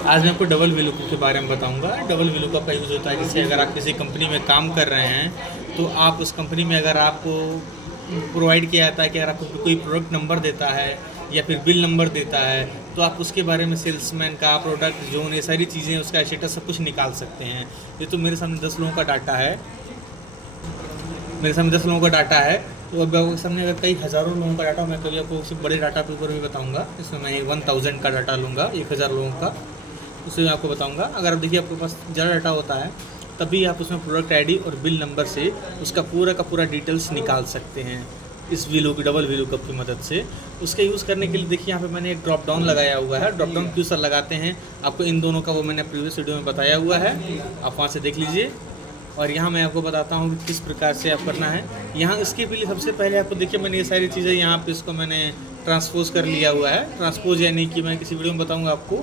आज मैं आपको डबल वैल्यू के बारे में बताऊंगा। डबल वैल्यू का यूज़ होता है जैसे अगर आप किसी कंपनी में काम कर रहे हैं तो आप उस कंपनी में अगर आपको प्रोवाइड किया जाता है कि अगर आपको कोई प्रोडक्ट नंबर देता है या फिर बिल नंबर देता है तो आप उसके बारे में सेल्समैन का, प्रोडक्ट जोन, ये सारी चीज़ें, उसका स्टेटस सब कुछ निकाल सकते हैं। ये तो मेरे सामने 10 लोगों का डाटा है, मेरे सामने 10 लोगों का डाटा है। तो अब आपके सामने अगर कई हज़ारों लोगों का डाटा, मैं कभी आपको सिर्फ बड़े डाटा के ऊपर भी बताऊंगा। इसमें मैं 1000 का डाटा लूँगा, 1000 लोगों का, उससे मैं आपको बताऊंगा। अगर आप देखिए आपके पास ज़्यादा डाटा होता है तभी आप उसमें प्रोडक्ट आईडी और बिल नंबर से उसका पूरा का पूरा डिटेल्स निकाल सकते हैं इस वैल्यू की, डबल वैल्यू कप की मदद से। उसके यूज़ करने के लिए देखिए यहाँ पे मैंने एक ड्रॉप डाउन लगाया हुआ है। ड्रॉप डाउन क्यों सर लगाते हैं, आपको इन दोनों का वो मैंने प्रीवियस वीडियो में बताया हुआ है, आप वहाँ से देख लीजिए। और यहाँ मैं आपको बताता हूँ कि किस प्रकार से आप करना है। यहाँ इसके लिए सबसे पहले आपको देखिए मैंने ये सारी चीज़ें यहाँ पे इसको मैंने ट्रांसपोज कर लिया हुआ है। ट्रांसपोज यानी कि मैं किसी वीडियो में बताऊँगा आपको,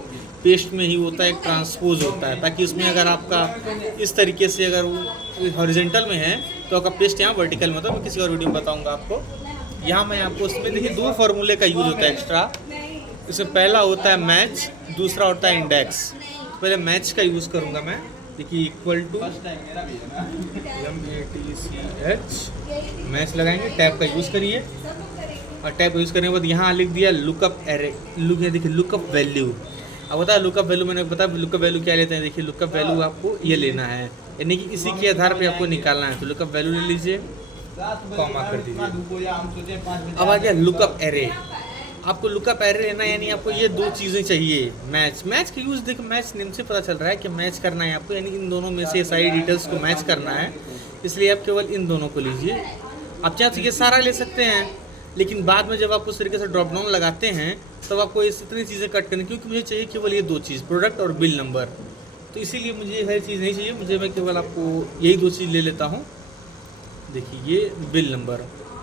पेस्ट में ही होता है एक ट्रांसपोज होता है, ताकि उसमें अगर आपका इस तरीके से अगर हॉरिजेंटल में है तो आपका पेस्ट यहाँ वर्टिकल में होता है। मैं किसी और वीडियो में बताऊँगा आपको। यहाँ मैं आपको इसमें देखिए 2 फार्मूले का यूज होता है एक्स्ट्रा। इसमें पहला होता है मैच, दूसरा होता है इंडेक्स। पहले मैच का यूज़ करूँगा मैं। देखिए इक्वल टू MATCH मैच लगाएंगे, टैब का यूज़ करिए और टैब का यूज़ करने के बाद यहाँ लिख दिया लुकअप एरे। देखिए लुकअप वैल्यू। अब बता लुकअप वैल्यू, मैंने बताया लुकअप वैल्यू क्या लेते हैं। देखिए लुकअप वैल्यू आपको ये लेना है, यानी कि इसी के आधार पे आपको निकालना है। तो लुकअप वैल्यू ले लीजिए, कॉमा कर दीजिए। अब आ गया लुकअप एरे। आपको लुकअप एरे लेना, यानी आपको ये 2 चीज़ें चाहिए। मैच का यूज़ देखो, मैच नेम से पता चल रहा है कि मैच करना है आपको, यानी इन दोनों में से सारी डिटेल्स को मैच करना है। इसलिए आप केवल इन दोनों को लीजिए। आप चाहे तो ये सारा ले सकते हैं, लेकिन बाद में जब आप उस तरीके से ड्रॉप डाउन लगाते हैं तब आपको इस इतनी चीज़ें कट करनी, क्योंकि मुझे चाहिए केवल ये 2 चीज़, प्रोडक्ट और बिल नंबर। तो इसीलिए मुझे ये सारी चीज़ नहीं चाहिए, मैं केवल आपको यही 2 चीज़ ले लेता हूँ। देखिए ये बिल नंबर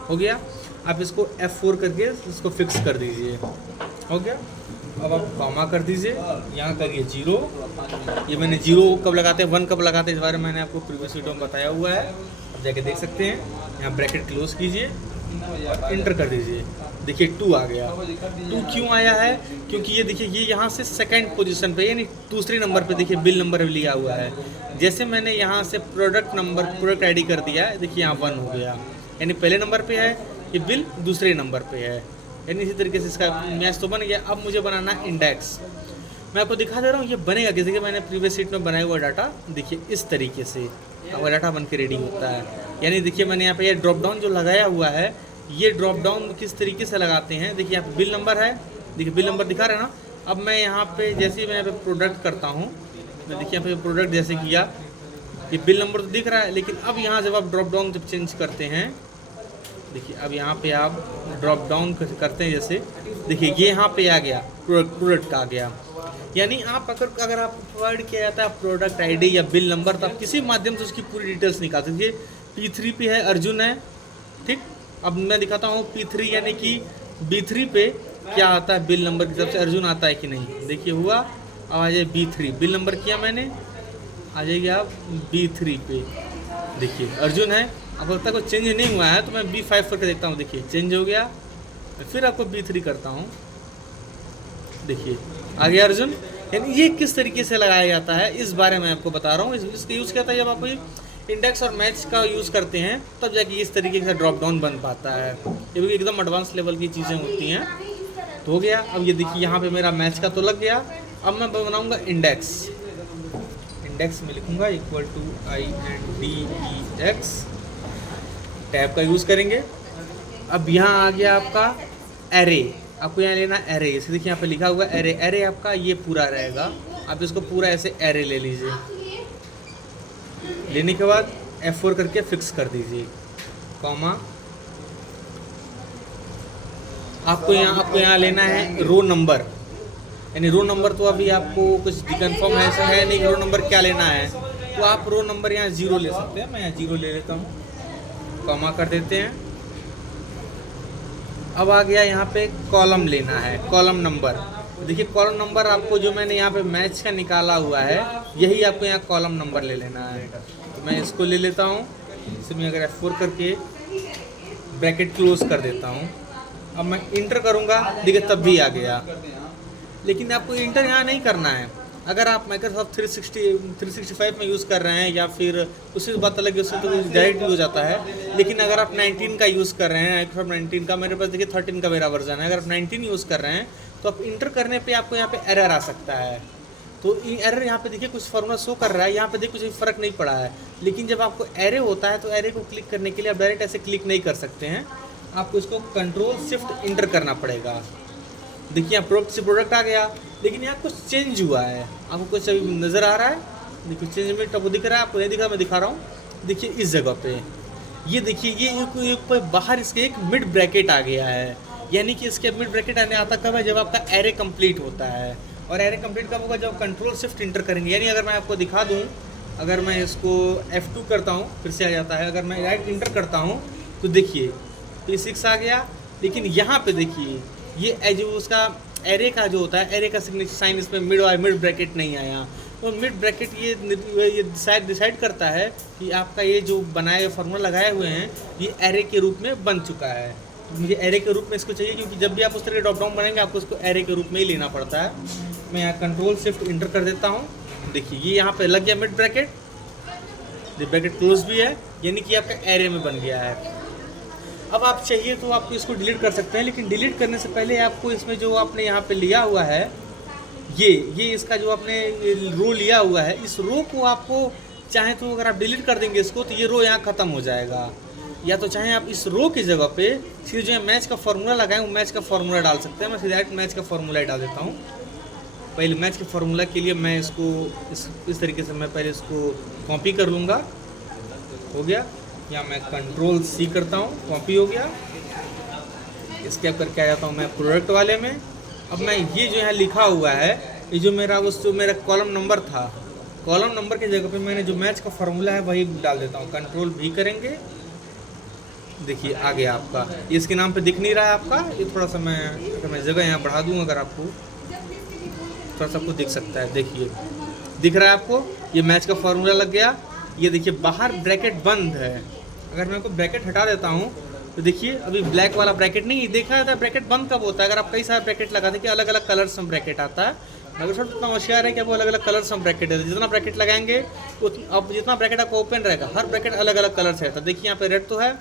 हो गया। आप इसको F4 करके इसको फिक्स कर दीजिए, हो गया। अब आप कॉमा कर दीजिए, यहाँ करिए 0। ये मैंने 0 कब लगाते हैं, 1 कब लगाते हैं, इस बारे में मैंने आपको प्रीवियस वीडियो में बताया हुआ है, अब जाके देख सकते हैं। यहाँ ब्रैकेट क्लोज कीजिए और इंटर कर दीजिए। देखिए 2 आ गया। 2 क्यों आया है, क्योंकि ये देखिए ये यहाँ से सेकंड पोजीशन पे, यानी दूसरे नंबर पे देखिए बिल नंबर लिया हुआ है। जैसे मैंने यहाँ से प्रोडक्ट नंबर, प्रोडक्ट आईडी कर दिया है, देखिए यहाँ 1 हो गया, यानी पहले नंबर पे है, ये बिल दूसरे नंबर पे है, यानी इसी तरीके से इसका मैच तो बन गया। अब मुझे बनाना है इंडेक्स। मैं आपको दिखा दे रहा हूँ ये बनेगा कैसे, कि मैंने प्रीवियस शीट में बनाया हुआ डाटा देखिए इस तरीके से आपका डाटा बन के रेडी होता है। यानी देखिए मैंने यहाँ पे ये ड्रॉप डाउन जो लगाया हुआ है, ये ड्रॉप डाउन किस तरीके से लगाते हैं। देखिए यहाँ पे बिल नंबर है, देखिए बिल नंबर दिखा रहे हैं ना। अब मैं यहाँ पे जैसे ही मैं यहाँ पे प्रोडक्ट करता हूँ, मैं देखिए यहाँ पे प्रोडक्ट जैसे किया, ये बिल नंबर तो दिख रहा है, लेकिन अब यहाँ जब आप ड्रॉप डाउन जब चेंज करते हैं, देखिए अब यहाँ पे आप ड्रॉप डाउन करते हैं, जैसे देखिए ये यहाँ पे आ गया, प्रोडक्ट आ गया। यानी आप अगर आप प्रोवाइड किया जाता है प्रोडक्ट आईडी या बिल नंबर, तो आप किसी माध्यम से उसकी पूरी डिटेल्स निकाल सकते हैं। P3 पे है, अर्जुन है, ठीक। अब मैं दिखाता हूँ P3 यानी कि B3 पे क्या आता है, बिल नंबर की तरफ से अर्जुन आता है कि नहीं। देखिए हुआ, अब आ जाए B3, बिल नंबर किया मैंने, आ जाइए आप B3 पे, देखिए अर्जुन है। अब लगता है कोई चेंज नहीं हुआ है, तो मैं B5 करके देखता हूँ, देखिए चेंज हो गया। फिर आपको B3 करता हूँ, देखिए आ गया अर्जुन। यानी ये किस तरीके से लगाया जाता है इस बारे में आपको बता रहा हूँ। इसका यूज़ क्या था, जब आप इंडेक्स और मैच का यूज़ करते हैं तब जाके इस तरीके से ड्रॉप डाउन बन पाता है। ये भी एकदम एडवांस लेवल की चीज़ें होती हैं। तो हो गया। अब ये देखिए यहाँ पे मेरा मैच का तो लग गया। अब मैं बनाऊँगा इंडेक्स। इंडेक्स में लिखूँगा इक्वल टू INDEX, टैब का यूज़ करेंगे। अब यहाँ आ गया आपका एरे, आपको यहाँ लेना एरे। इसे देखिए यहाँ पे लिखा हुआ एरे, एरे आपका ये पूरा रहेगा। आप इसको पूरा ऐसे एरे ले लीजिए, लेने के बाद F4 करके फिक्स कर दीजिए, कॉमा। आपको यहाँ लेना है रो नंबर, यानी रो नंबर तो अभी आपको कुछ डिकन्फर्म है, ऐसा है नहीं रो नंबर क्या लेना है, तो आप रो नंबर यहाँ 0 ले सकते हैं। मैं यहाँ 0 ले लेता हूँ, कॉमा कर देते हैं। अब आ गया यहाँ पे कॉलम लेना है, कॉलम नंबर। देखिए कॉलम नंबर आपको जो मैंने यहाँ पे मैच का निकाला हुआ है, यही आपको यहाँ कॉलम नंबर ले लेना है। तो मैं इसको ले लेता हूँ, इसे मैं अगर F4 करके ब्रैकेट क्लोज कर देता हूँ। अब मैं इंटर करूँगा, देखिए तब भी आ गया। लेकिन आपको इंटर यहाँ नहीं करना है, अगर आप माइक्रोसॉफ्ट 365 में यूज़ कर रहे हैं या फिर उससे बात अलग है, उससे तो डायरेक्ट यूज आता है। लेकिन अगर आप 19 का यूज़ कर रहे हैं, माइक्रोसॉफ्ट 19 का, मेरे पास देखिए 13 का मेरा वर्जन है, अगर आप 19 यूज़ कर रहे हैं तो आप इंटर करने पे आपको यहाँ पे एरर आ सकता है। तो एरर यहाँ पे देखिए कुछ फार्मूला शो कर रहा है, यहाँ पे देखिए कुछ फ़र्क नहीं पड़ा है। लेकिन जब आपको एरे होता है तो एरे को क्लिक करने के लिए आप डायरेक्ट ऐसे क्लिक नहीं कर सकते हैं, आपको इसको कंट्रोल शिफ्ट इंटर करना पड़ेगा। देखिए यहाँ प्रोडक्ट से प्रोडक्ट आ गया, लेकिन यहाँ कुछ चेंज हुआ है, आपको कुछ अभी नज़र आ रहा है? देखिए चेंज में आपको दिख रहा है, आपको नहीं दिख रहा, मैं दिखा रहा हूँ। देखिए इस जगह पे ये देखिए ये ऊपर बाहर इसके एक मिड ब्रैकेट आ गया है, यानी कि इसके मिड ब्रैकेट आने आता कब है? जब आपका एरे कंप्लीट होता है। और एरे कंप्लीट कब होगा? जब कंट्रोल शिफ्ट इंटर करेंगे। यानी अगर मैं आपको दिखा दूँ, अगर मैं इसको F2 करता हूँ फिर से आ जाता है, अगर मैं राइट इंटर करता हूँ तो देखिए P6 आ गया। लेकिन यहाँ पे देखिए ये जो उसका एरे का जो होता है, एरे का सिग्नेचर साइन इसमें मिड ब्रैकेट नहीं आया। और मिड ब्रैकेट ये डिसाइड करता है कि आपका ये जो बनाए हुए फार्मूला लगाए हुए हैं ये एरे के रूप में बन चुका है। तो मुझे एरे के रूप में इसको चाहिए, क्योंकि जब भी आप उस तरह के ड्रॉप डाउन बनाएंगे आपको उसको एरे के रूप में ही लेना पड़ता है। मैं यहाँ कंट्रोल शिफ्ट इंटर कर देता हूँ। देखिए ये यहाँ पे लग गया मिड ब्रैकेट, ब्रैकेट क्लोज भी है, यानी कि आपका एरे में बन गया है। अब आप चाहिए तो आपको इसको डिलीट कर सकते हैं, लेकिन डिलीट करने से पहले आपको इसमें जो आपने यहाँ पे लिया हुआ है ये इसका जो आपने रो लिया हुआ है, इस रो को आपको चाहे तो अगर आप डिलीट कर देंगे इसको तो ये रो यहाँ ख़त्म हो जाएगा। या तो चाहे आप इस रो की जगह पे सीधे जो है मैच का फार्मूला लगाएं, वो मैच का फार्मूला डाल सकते हैं। मैं सीधे मैच का फार्मूला डाल देता हूँ। पहले मैच के फार्मूला के लिए मैं इसको इस तरीके से मैं पहले इसको कॉपी कर लूँगा। हो गया, या मैं कंट्रोल C करता हूँ, कॉपी हो गया। स्केप करके आ जाता हूँ मैं प्रोडक्ट वाले में। अब मैं ये जो यहाँ लिखा हुआ है, ये जो मेरा कॉलम नंबर था, कॉलम नंबर की जगह पे मैंने जो मैच का फार्मूला है वही डाल देता हूँ। कंट्रोल V करेंगे, देखिए आ गया आपका। इसके नाम पे दिख नहीं रहा है आपका, ये थोड़ा सा मैं जगह यहाँ बढ़ा दूँ, अगर आपको थोड़ा सा आपको दिख सकता है। देखिए दिख रहा है आपको, ये मैच का फार्मूला लग गया। ये देखिए बाहर ब्रैकेट बंद है, अगर मैं को ब्रैकेट हटा देता हूँ तो देखिए अभी ब्लैक वाला ब्रैकेट नहीं देखा जाता है। ब्रैकेट बंद कब होता है? अगर आप कई सारे ब्रैकेट लगाते हैं, अलग अलग कलर्स में ब्रैकेट आता है। माइक्रोसॉफ्ट इतना होशियार है कि वो अलग अलग कलर्स में ब्रैकेट है, जितना ब्रैकेट लगाएंगे अब जितना ब्रैकेट आपको ओपन रहेगा, हर ब्रैकेट अलग अलग कलर से रहता है। देखिए यहाँ पे रेड तो है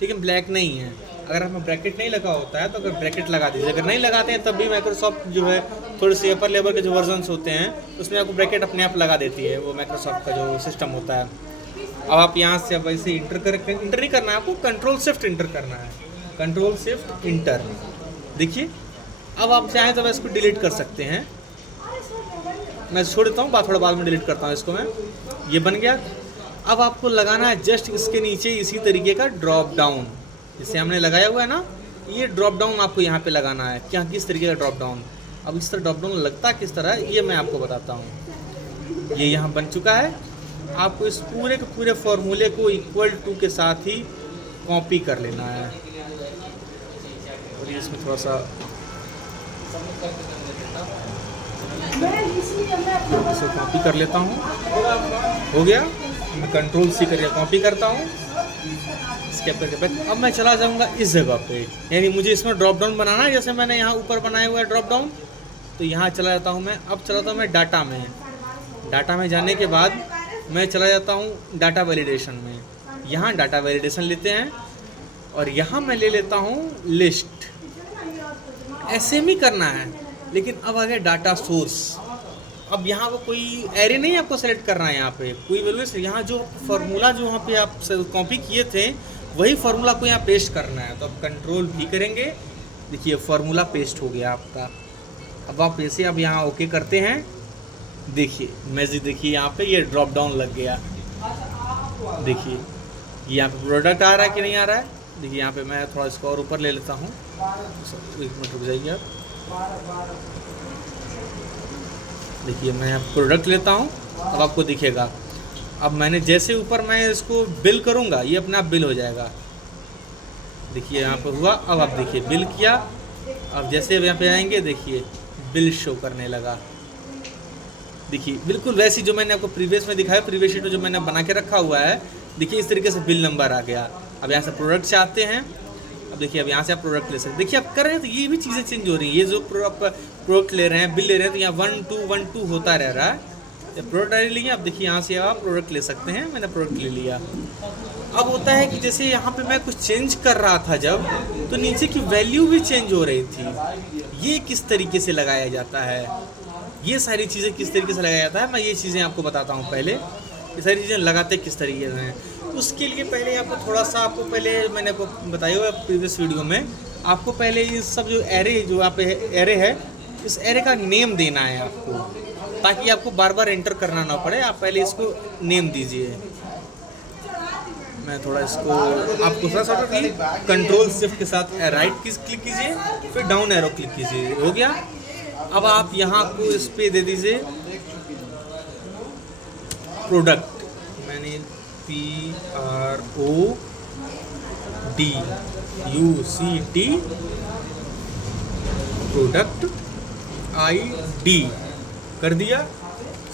लेकिन ब्लैक नहीं है। अगर हमें ब्रैकेट नहीं लगा होता है तो अगर ब्रैकेट लगा दीजिए, अगर नहीं लगाते हैं तब भी माइक्रोसॉफ्ट जो है थोड़ी सी अपर लेवल के जो वर्जन्स होते हैं उसमें आपको ब्रैकेट अपने आप लगा देती है, वो माइक्रोसॉफ्ट का जो सिस्टम होता है। अब आप यहाँ से अब ऐसे इंटर नहीं करना है, आपको कंट्रोल शिफ्ट इंटर करना है। कंट्रोल शिफ्ट इंटर, देखिए अब आप चाहें तो इसको डिलीट कर सकते हैं। मैं छोड़ देता हूँ, थोड़ा बाद में डिलीट करता हूँ इसको मैं। ये बन गया। अब आपको लगाना है जस्ट इसके नीचे इसी तरीके का ड्रॉप डाउन, जिसे हमने लगाया हुआ है ना, ये ड्रॉप डाउन आपको यहाँ पे लगाना है। क्या किस तरीके का ड्रॉप डाउन? अब इस तरह ड्रॉप डाउन लगता किस तरह ये मैं आपको बताता हूँ। ये यहाँ बन चुका है। आपको इस पूरे के पूरे फॉर्मूले को इक्वल टू के साथ ही कॉपी कर लेना है। और इसमें थोड़ा सा इसे कॉपी कर लेता हूँ। हो गया, मैं कंट्रोल C करके कॉपी करता हूँ, स्केप करके बैक। अब मैं चला जाऊँगा इस जगह पे, यानी मुझे इसमें ड्रॉप डाउन बनाना है, जैसे मैंने यहाँ ऊपर बनाया हुआ है ड्रॉप डाउन। तो यहाँ चला जाता हूँ मैं। अब चला जाता हूँ मैं डाटा में। डाटा में जाने के बाद मैं चला जाता हूँ डाटा वैलिडेशन में। यहाँ डाटा वैलिडेशन लेते हैं और यहाँ मैं ले लेता हूँ लिस्ट। ऐसे ही करना है, लेकिन अब आ गया डाटा सोर्स। अब यहाँ को कोई एरे नहीं आपको सेलेक्ट करना है, यहाँ पे कोई वैल्यू से यहाँ जो फार्मूला जो वहाँ पे आप कॉपी किए थे वही फार्मूला को यहाँ पेस्ट करना है। तो अब कंट्रोल V करेंगे, देखिए फार्मूला पेस्ट हो गया आपका। अब आप ऐसे अब यहाँ ओके करते हैं। देखिए मैजिक, देखिए यहाँ पे ये ड्रॉप डाउन लग गया। देखिए यहाँ पे प्रोडक्ट आ रहा है कि नहीं आ रहा है। देखिए यहाँ पे मैं थोड़ा इसको और ऊपर ले लेता हूँ, 1 मिनट रुक जाइए आप। देखिए मैं यहाँ प्रोडक्ट लेता हूँ, अब आपको दिखेगा। अब मैंने जैसे ऊपर मैं इसको बिल करूँगा ये अपने आप बिल हो जाएगा। देखिए यहाँ पर हुआ। अब आप देखिए बिल किया। अब जैसे यहाँ पे आएंगे देखिए बिल शो करने लगा। देखिए बिल्कुल वैसी जो मैंने आपको प्रीवियस में दिखाया, प्रीवियस शीट में जो मैंने बना के रखा हुआ है। देखिए इस तरीके से बिल नंबर आ गया। अब यहाँ से प्रोडक्ट से आते हैं। अब देखिए अब यहाँ से आप प्रोडक्ट ले सकते हैं। देखिए आप कर रहे हैं तो ये भी चीज़ें चेंज हो रही हैं। ये जो प्रोडक्ट ले रहे हैं, बिल ले रहे हैं, तो यहाँ 1 2 होता रह रहा है। जब प्रोडक्ट आईडी लिए, आप देखिए यहाँ से आप प्रोडक्ट ले सकते हैं। मैंने प्रोडक्ट ले लिया। अब होता है कि जैसे यहाँ पे मैं कुछ चेंज कर रहा था जब, तो नीचे की वैल्यू भी चेंज हो रही थी। ये किस तरीके से लगाया जाता है, ये सारी चीज़ें किस तरीके से लगाया जाता है, मैं ये चीज़ें आपको बताता हूँ। पहले ये सारी चीज़ें लगाते किस तरीके से हैं, उसके लिए पहले आपको थोड़ा सा, आपको पहले मैंने आपको बताया हुआ प्रीवियस वीडियो में, आपको पहले ये सब जो एरे, जो यहाँ पे एरे है, इस एरे का नेम देना है आपको, ताकि आपको बार बार एंटर करना ना पड़े। आप पहले इसको नेम दीजिए। मैं थोड़ा इसको आपको थोड़ा सा कंट्रोल शिफ्ट के साथ राइट क्लिक कीजिए, फिर डाउन एरो क्लिक कीजिए। हो गया। अब आप यहाँ को इस पे दे दीजिए प्रोडक्ट। मैंने PRODUCT प्रोडक्ट ID कर दिया।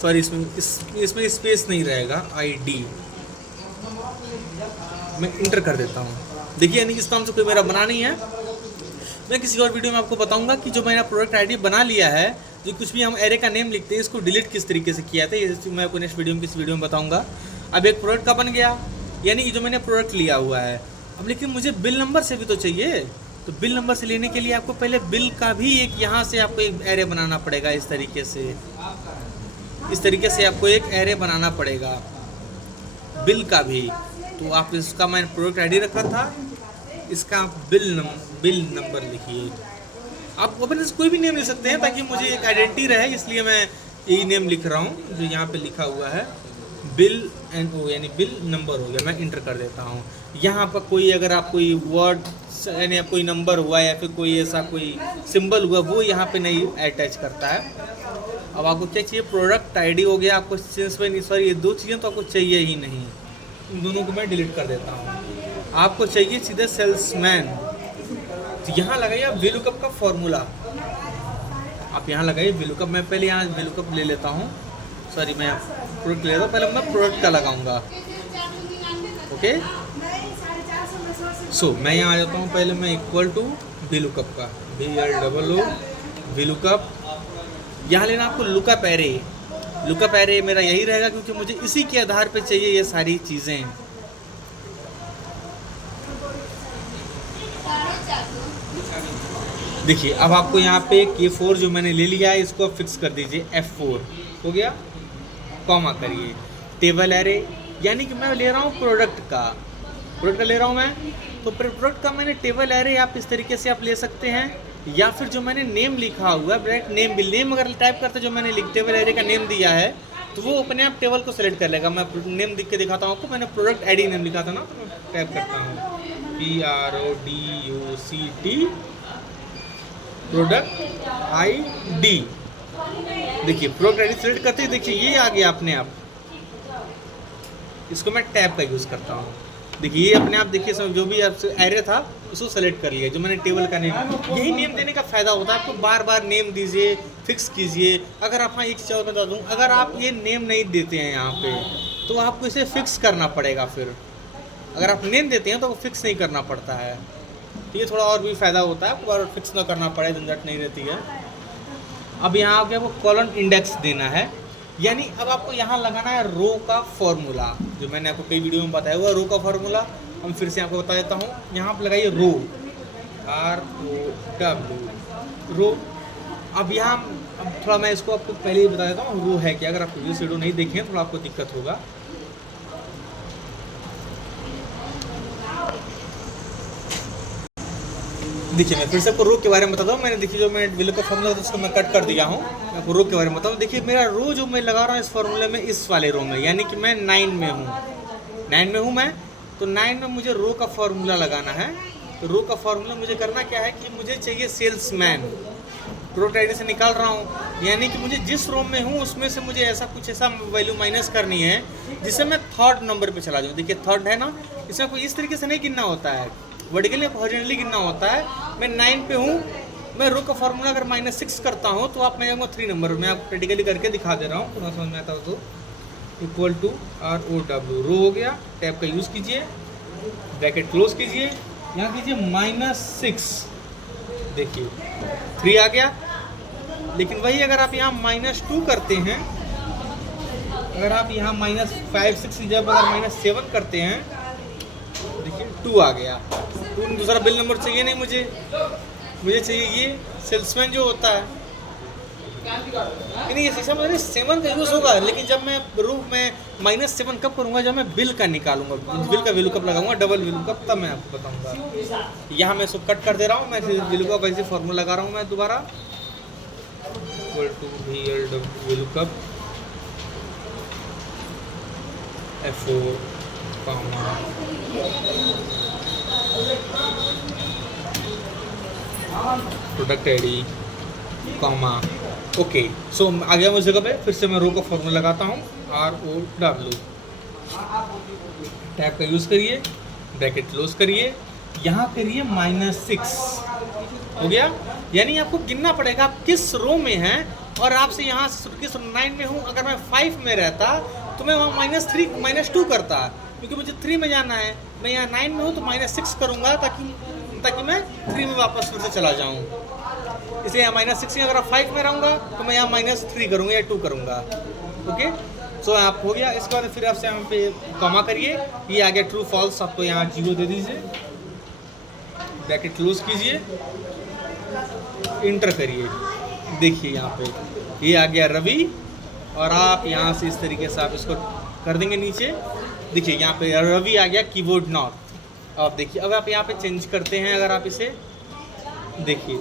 सॉरी, इसमें स्पेस नहीं रहेगा, ID मैं इंटर कर देता हूँ। देखिए यानी कि इस नाम से कोई मेरा बना नहीं है। मैं किसी और वीडियो में आपको बताऊंगा कि जो मैंने प्रोडक्ट आईडी बना लिया है, जो कुछ भी हम एरे का नेम लिखते हैं, इसको डिलीट किस तरीके से किया था, ये मैं आपको नेक्स्ट वीडियो में किस वीडियो में बताऊंगा। अब एक प्रोडक्ट का बन गया, यानी कि जो मैंने प्रोडक्ट लिया हुआ है। अब लेकिन मुझे बिल नंबर से भी तो चाहिए, तो बिल नंबर से लेने के लिए आपको पहले बिल का भी एक यहाँ से आपको एक एरे बनाना पड़ेगा। इस तरीके से आपको एक एरे बनाना पड़ेगा बिल का भी। तो आप इसका मैंने प्रोडक्ट आईडी रखा था, इसका बिल नंबर लिखिए। आप अपने से कोई भी नेम लिख सकते हैं, ताकि मुझे एक आइडेंटिटी रहे, इसलिए मैं यही नेम लिख रहा हूँ जो यहाँ पे लिखा हुआ है, बिल NO, यानी बिल नंबर हो गया। मैं इंटर कर देता हूँ। यहाँ पर कोई अगर आप कोई वर्ड यानी कोई नंबर हुआ या फिर कोई ऐसा कोई सिंबल हुआ, वो यहाँ पे नहीं अटैच करता है। अब आपको क्या चाहिए, प्रोडक्ट आईडी हो गया। आपको सॉरी, ये दो चीज़ें तो आपको चाहिए ही नहीं, इन दोनों को मैं डिलीट कर देता हूँ। आपको चाहिए सीधे सेल्समैन। तो यहाँ लगाइए आप VLOOKUP का फॉर्मूला। आप यहाँ लगाइए VLOOKUP। मैं पहले यहाँ VLOOKUP ले लेता हूँ। सॉरी, मैं प्रोडक्ट ले लेता हूँ। पहले मैं प्रोडक्ट का लगाऊंगा। ओके, सो मैं यहाँ आ जाता हूँ। पहले मैं इक्वल टू VLOOKUP का, VLOO VLOOKUP। यहाँ लेना आपको लुकअप एरे। लुकअप एरे मेरा यही रहेगा, क्योंकि मुझे इसी के आधार पे चाहिए ये सारी चीज़ें। देखिए अब आपको यहाँ पे K4 जो मैंने ले लिया है, इसको फिक्स कर दीजिए F4। हो गया। कॉमा करिए, टेबल एरे, यानी कि मैं ले रहा हूँ प्रोडक्ट का ले रहा हूँ मैं। तो प्रोडक्ट का मैंने टेबल एरे आप इस तरीके से आप ले सकते हैं, या फिर जो मैंने नेम लिखा हुआ है, डायरेक्ट नेम बिल नेम अगर टाइप करते जो मैंने टेबल एरे का नेम दिया है, तो वो अपने आप टेबल को सेलेक्ट कर लेगा। मैं नेम लिख के दिखाता हूँ आपको। मैंने प्रोडक्ट आईडी नेम लिखा था ना, तो मैं टाइप करता हूँ PRODUCT प्रोडक्ट ID। देखिए प्रोडक्ट आईडी सेलेक्ट करते ही देखिए ये आ गया अपने आप। इसको मैं टैब का यूज़ करता हूँ। देखिए ये अपने आप, देखिए सब जो भी आपसे एरे था उसको सेलेक्ट कर लिया, जो मैंने टेबल का नेम। यही नेम देने का फ़ायदा होता है, आपको बार बार नेम दीजिए, फिक्स कीजिए। अगर आप, हाँ एक चीज़ और बता दूँ, अगर आप ये नेम नहीं देते हैं यहाँ पे, तो आपको इसे फिक्स करना पड़ेगा। फिर अगर आप नेम देते हैं तो फिक्स नहीं करना पड़ता है। तो ये थोड़ा और भी फ़ायदा होता है, आपको बार बार फिक्स ना करना पड़े, झंझट नहीं रहती है। अब यहाँ आपको कॉलम इंडेक्स देना है, यानी अब आपको यहाँ लगाना है रो का फॉर्मूला, जो मैंने आपको कई वीडियो में बताया हुआ रो का फॉर्मूला। हम फिर से आपको बता देता हूँ। यहाँ पर लगाइए रो, ROW रो। अब यहाँ अब थोड़ा मैं इसको आपको पहले ही बता देता हूँ रो है क्या। अगर आप प्रीवियस वीडियो नहीं देखें थोड़ा आपको दिक्कत होगा। देखिए मैं फिर से आपको रो के बारे में बताता हूँ। मैंने देखिए जो मैं VLOOKUP फॉर्मूला था उसको मैं कट कर दिया हूँ। मैं आपको रो के बारे में बताऊँ। देखिए मेरा रो जो मैं लगा रहा हूँ इस फॉर्मूले में, इस वाले रो में, यानी कि मैं 9 में हूँ। 9 में हूँ मैं, तो 9 में मुझे रो का फॉर्मूला लगाना है। तो रो का फॉर्मूला मुझे करना क्या है कि मुझे चाहिए सेल्समैन। प्रोडक्ट आईडी से निकाल रहा हूँ, यानी कि मुझे जिस रो में हूँ उसमें से मुझे ऐसा वैल्यू माइनस करनी है जिससे मैं थर्ड नंबर पे चला जाऊँ। देखिए थर्ड है ना, इसमें कोई इस तरीके से नहीं गिनना होता है, वर्टिकली हॉरिजॉन्टली गिनना होता है। मैं 9 पे हूँ, मैं रो का फॉर्मूला अगर -6 करता हूँ तो आप मैं जाऊँगा 3 नंबर। मैं आपको प्रैक्टिकली करके दिखा दे रहा हूँ, थोड़ा समझ में आता हो तो। इक्वल टू ROW रो हो गया। टैब का यूज़ कीजिए, ब्रैकेट क्लोज कीजिए, यहाँ कीजिए -6, देखिए 3 आ गया। लेकिन वही अगर आप यहाँ -2 करते हैं, अगर आप यहाँ -5 6 की जगह अगर -7 करते हैं, देखिए 2 आ गया। तो दूसरा बिल नंबर चाहिए नहीं मुझे चाहिए ये सेल्समैन जो होता है। नहीं, ये शीशा में 7 का यूज़ होगा, लेकिन जब मैं रूफ में -7 कब करूँगा, जब मैं बिल का निकालूंगा, बिल का वैल्यू कब लगाऊंगा, डबल वैल्यू कब, तब मैं आपको बताऊंगा। यहाँ मैं इसको कट कर दे रहा हूँ, मैं वैल्यू का वैसे फॉर्मूला लगा रहा हूँ मैं दोबारा, इक्वल टू वैल्यू कब F4 product ID comma okay. So आ गया उस जगह पे। फिर से मैं रो का फॉर्मूला लगाता हूँ, ROW, टैब का यूज़ करिए, ब्रैकेट क्लोज करिए, यहाँ करिए -6, हो गया। यानी आपको गिनना पड़ेगा आप किस रो में हैं, और आपसे यहाँ किस 9 में हूँ। अगर मैं 5 में रहता तो मैं वहाँ -3 -2 करता, क्योंकि मुझे 3 में जाना है। मैं यहाँ 9 में हूँ तो -6 करूँगा, ताकि मैं 3 में वापस फिर से चला जाऊँ। इसलिए यहाँ -6 में, अगर आप 5 में रहूँगा तो मैं यहाँ -3 करूँगा या 2 करूँगा। ओके, सो आप हो गया। इसके बाद फिर आपसे यहाँ पे कॉमा करिए, ये आ गया ट्रू फॉल्स, आपको यहाँ 0 दे दीजिए, ब्रैकेट क्लोज कीजिए, इंटर करिए। देखिए यहाँ पे ये आ गया रवि, और आप यहाँ से इस तरीके से आप इसको कर देंगे नीचे। देखिए यहाँ पे रवि आ गया कीबोर्ड नॉर्थ। अब देखिए, अब आप यहाँ पे चेंज करते हैं, अगर आप इसे देखिए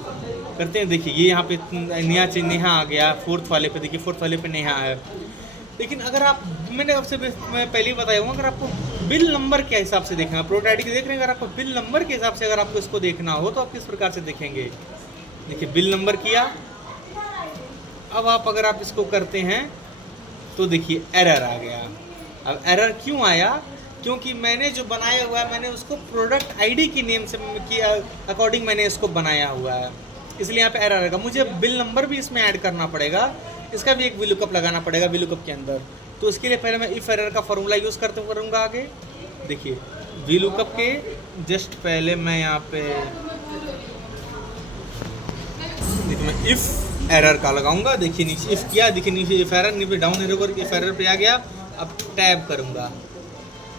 करते हैं, देखिए ये यहाँ पे नेहा आ गया 4th वाले पे, देखिए 4th वाले पे नेहा है। लेकिन अगर आप, मैंने आपसे मैं पहले ही बताया हूँ, अगर आपको बिल नंबर के हिसाब से देखना है, प्रोडक्ट आईडी देख रहे हैं, अगर आपको बिल नंबर के हिसाब से अगर आपको इसको देखना हो तो आप किस प्रकार से देखेंगे। देखिए बिल नंबर किया, अब आप अगर आप इसको करते हैं तो देखिए एरर आ गया। अब एरर क्यों आया, क्योंकि मैंने जो बनाया हुआ है, मैंने उसको प्रोडक्ट आईडी की नेम से की अकॉर्डिंग मैंने इसको बनाया हुआ है, इसलिए यहाँ पे एरर आएगा। मुझे बिल नंबर भी इसमें ऐड करना पड़ेगा, इसका भी एक वीलुकअप लगाना पड़ेगा वीलुकअप के अंदर। तो इसके लिए पहले मैं इफ एरर का फॉर्मूला यूज़ करते करूँगा आगे। देखिए वीलुकअप के जस्ट पहले मैं यहाँ पे देखिए मैं इफ एरर का लगाऊंगा। देखिए नीचे इफ किया, देखिए नीचे इफ एरर, नीचे डाउन एरो करके इफ एरर पे आ गया। अब टैब करूँगा।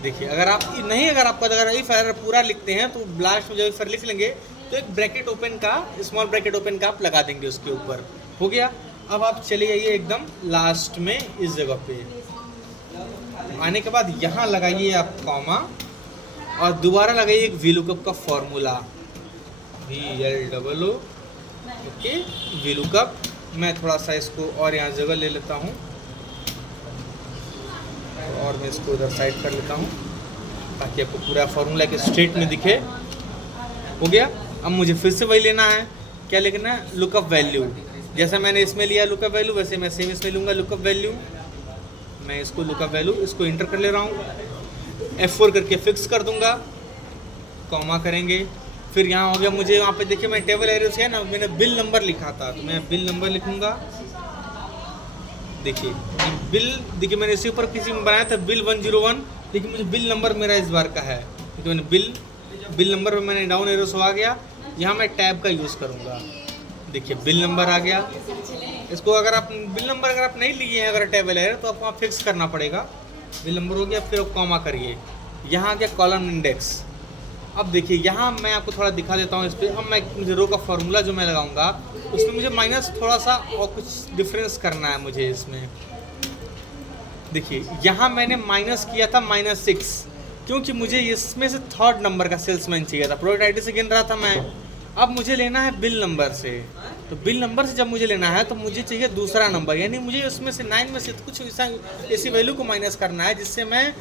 देखिए अगर आपको अगर इफ एरर पूरा लिखते हैं तो लास्ट में जब इफ एरर लिख लेंगे तो एक ब्रैकेट ओपन का, स्मॉल ब्रैकेट ओपन का आप लगा देंगे उसके ऊपर, हो गया। अब आप चले जाइए एकदम लास्ट में इस जगह पे आने के बाद यहाँ लगाइए आप कॉमा, और दोबारा लगाइए एक वीलुकअप का फॉर्मूला, VLOO, ओके वीलुकअप। मैं थोड़ा सा इसको और यहाँ जगह ले लेता हूँ, और मैं इसको उधर साइड कर लेता हूँ ताकि आपको पूरा फॉर्मूला के स्ट्रेट में दिखे, हो गया। अब मुझे फिर से वही लेना है, क्या लिखना है, लुकअप वैल्यू। जैसा मैंने इसमें लिया लुकअप वैल्यू, वैसे मैं सेम इसमें लूँगा लुकअप वैल्यू। मैं इसको लुकअप वैल्यू इसको इंटर कर ले रहा हूँ, F4 करके फिक्स कर दूंगा, कॉमा करेंगे। फिर यहाँ हो गया, मुझे यहाँ पे देखिए मैं टेबल एरिया से है ना, मैंने बिल नंबर लिखा था तो मैं बिल नंबर लिखूँगा। देखिए बिल, देखिए मैंने इसके ऊपर किसी में बनाया था बिल 101, लेकिन मुझे बिल नंबर मेरा इस बार का है, क्योंकि मैंने बिल नंबर में मैंने डाउन एरो से आ गया। यहाँ मैं टैब का यूज़ करूँगा। देखिए बिल नंबर आ गया। इसको अगर आप बिल नंबर अगर आप नहीं लिए हैं अगर टेबल है तो आपको फिक्स करना पड़ेगा। बिल नंबर हो गया, फिर कॉमा करिए, यहाँ आ गया कॉलम इंडेक्स। अब देखिए यहाँ मैं आपको थोड़ा दिखा देता हूँ इस पर। अब मैं मुझे रो का फॉर्मूला जो मैं लगाऊंगा उसमें मुझे माइनस थोड़ा सा और कुछ डिफरेंस करना है मुझे इसमें। देखिए यहाँ मैंने माइनस किया था -6, क्योंकि मुझे इसमें से 3rd नंबर का सेल्समैन चाहिए था। प्रोडक्ट आईडी से गिन रहा था मैं, अब मुझे लेना है बिल नंबर से। तो बिल नंबर से जब मुझे लेना है तो मुझे चाहिए दूसरा नंबर, यानी मुझे उसमें से 9 में से कुछ ऐसी वैल्यू को माइनस करना है जिससे मैं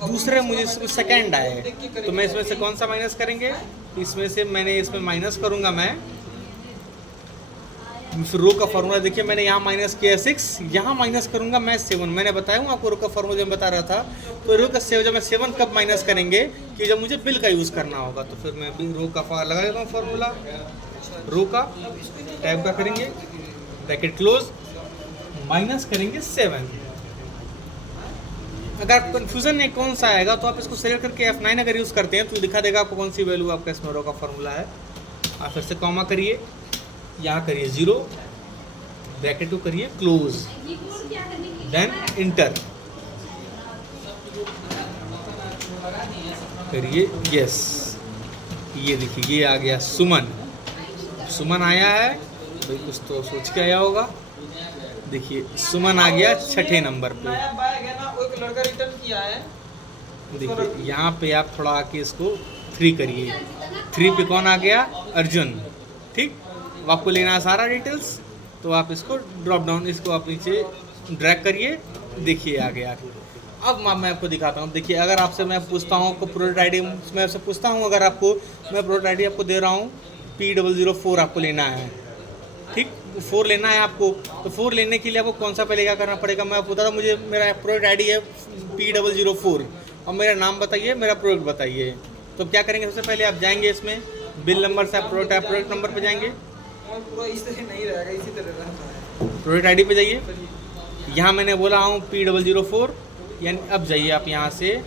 दूसरे मुझे सेकंड आए। तो मैं इसमें से कौन सा माइनस करेंगे, इसमें से मैंने इसमें माइनस करूँगा मैं। फिर रो का फॉर्मूला देखिए मैंने यहाँ माइनस किया 6, यहाँ माइनस करूँगा मैं 7। मैंने बताया हूँ आपको रो का फॉर्मूला जब बता रहा था। तो रो का जब मैं 7 कब माइनस करेंगे कि जब मुझे बिल का यूज़ करना होगा। तो फिर मैं रो का लगा देता हूँ फॉर्मूला, रो का टैब का करेंगे, ब्रैकेट क्लोज, माइनस करेंगे 7। अगर कन्फ्यूजन नहीं कौन सा आएगा तो आप इसको सेलेक्ट करके F9 अगर यूज़ करते हैं तो दिखा देगा आपको कौन सी वैल्यू आपका इसमें रो का फॉर्मूला है। आप फिर से कॉमा करिए, यहाँ करिए 0, ब्रैकेट को करिए क्लोज, देन इंटर करिए, यस। ये देखिए ये आ गया सुमन, सुमन आया है भाई, कुछ तो सोच के आया होगा। देखिए सुमन आ गया 6ठे नंबर पे। नया बैग है ना, वो एक लड़का रिटर्न किया है। देखिए यहाँ पे आप थोड़ा आके इसको 3 करिए, 3 पे कौन आ गया? अर्जुन। ठीक, अब आपको लेना है सारा डिटेल्स, तो आप इसको ड्रॉप डाउन, इसको आप नीचे ड्रैग करिए, देखिए आ गया। अब मैं आपको दिखाता हूँ। देखिए अगर आपसे मैं पूछता हूँ आपको प्रोडक्ट आईडी, मैं आपसे पूछता हूँ अगर आपको मैं प्रोडक्ट आईडी आपको दे रहा हूँ P004 आपको लेना है, ठीक, 4 लेना है आपको, तो 4 लेने के लिए आपको कौन सा पहले क्या करना पड़ेगा? मैं आपको बता दूँ, मुझे मेरा प्रोडक्ट आईडी है P004 और मेरा नाम बताइए, मेरा प्रोडक्ट बताइए। तो क्या करेंगे? सबसे पहले आप जाएंगे इसमें बिल नंबर से, आप प्रोडक्ट नंबर पे जाएंगे, और पूरा इस तरह नहीं रहेगा, इसी तरह रहता है। प्रोडक्ट आईडी पे जाइए, यहाँ मैंने बोला हूँ P004, यानी अब जाइए आप यहाँ से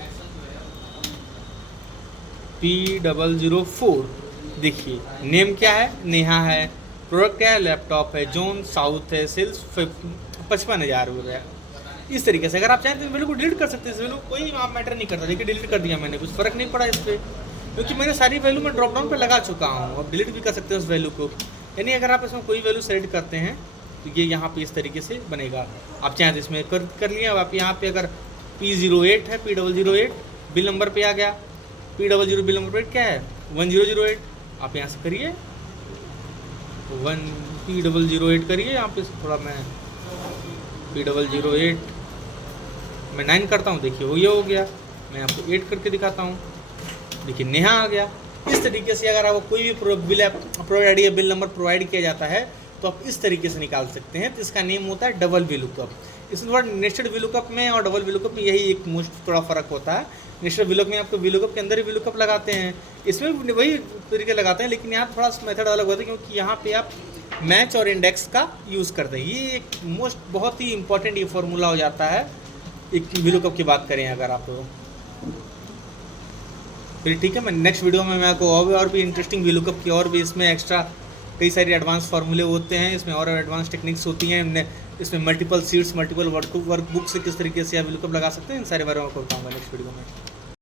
P004, देखिए नेम क्या है? नेहा है, प्रोडक्ट क्या है? लैपटॉप है, जोन साउथ है, सेल्स 55,000 रुपये। इस तरीके से अगर आप चाहें तो वैल्यू को डिलीट कर सकते हैं, इस वैल्यू कोई आप मैटर नहीं करता। देखिए डिलीट कर दिया मैंने, कुछ फ़र्क नहीं पड़ा इस पर, क्योंकि मैंने सारी वैल्यू मैं ड्रॉप डाउन पर लगा चुका हूँ। अब डिलीट भी कर सकते हैं उस वैल्यू को, यानी अगर आप इसमें कोई वैल्यू सेलेक्ट करते हैं तो ये यहाँ पे इस तरीके से बनेगा। आप चाहें तो इसमें कर लिया। अब आप यहाँ पे अगर P08 है, P008 बिल नंबर पे आ गया, P00 बिल नंबर पे क्या है? 1008। आप यहाँ से करिए P008 करिए, यहाँ पे थोड़ा मैं P008 मैं 9 करता हूँ, देखिए वो ये हो गया। मैं आपको 8 करके दिखाता हूँ, देखिए नेहा आ गया। इस तरीके से अगर आपको कोई भी प्रोडक्ट आईडी या बिल नंबर प्रोवाइड किया जाता है तो आप इस तरीके से निकाल सकते हैं। तो इसका नेम होता है डबल VLOOKUP। इसमें थोड़ा नेस्टेड VLOOKUP में और डबल VLOOKUP में यही एक मोस्ट थोड़ा फ़र्क होता है। नेस्टेड VLOOKUP में आपको VLOOKUP के अंदर ही VLOOKUP लगाते हैं, इसमें वही तरीके लगाते हैं, लेकिन यहाँ थोड़ा मेथड अलग होता है, क्योंकि यहाँ पे आप मैच और इंडेक्स का यूज़ करते हैं। ये एक बहुत ही इंपॉर्टेंट ये फॉर्मूला हो जाता है एक VLOOKUP की बात करें अगर आप। फिर ठीक है, मैं नेक्स्ट वीडियो में मैं आपको और भी इंटरेस्टिंग VLOOKUP की और भी इसमें एक्स्ट्रा कई सारी एडवांस फार्मूले होते हैं, इसमें और एडवांस टेक्निक्स होती हैं, इसमें मल्टीपल सीट्स, मल्टीपल वर्कबुक से किस तरीके से आप VLOOKUP लगा सकते हैं, इन सारे बारे में आपको बताऊंगा नेक्स्ट वीडियो में।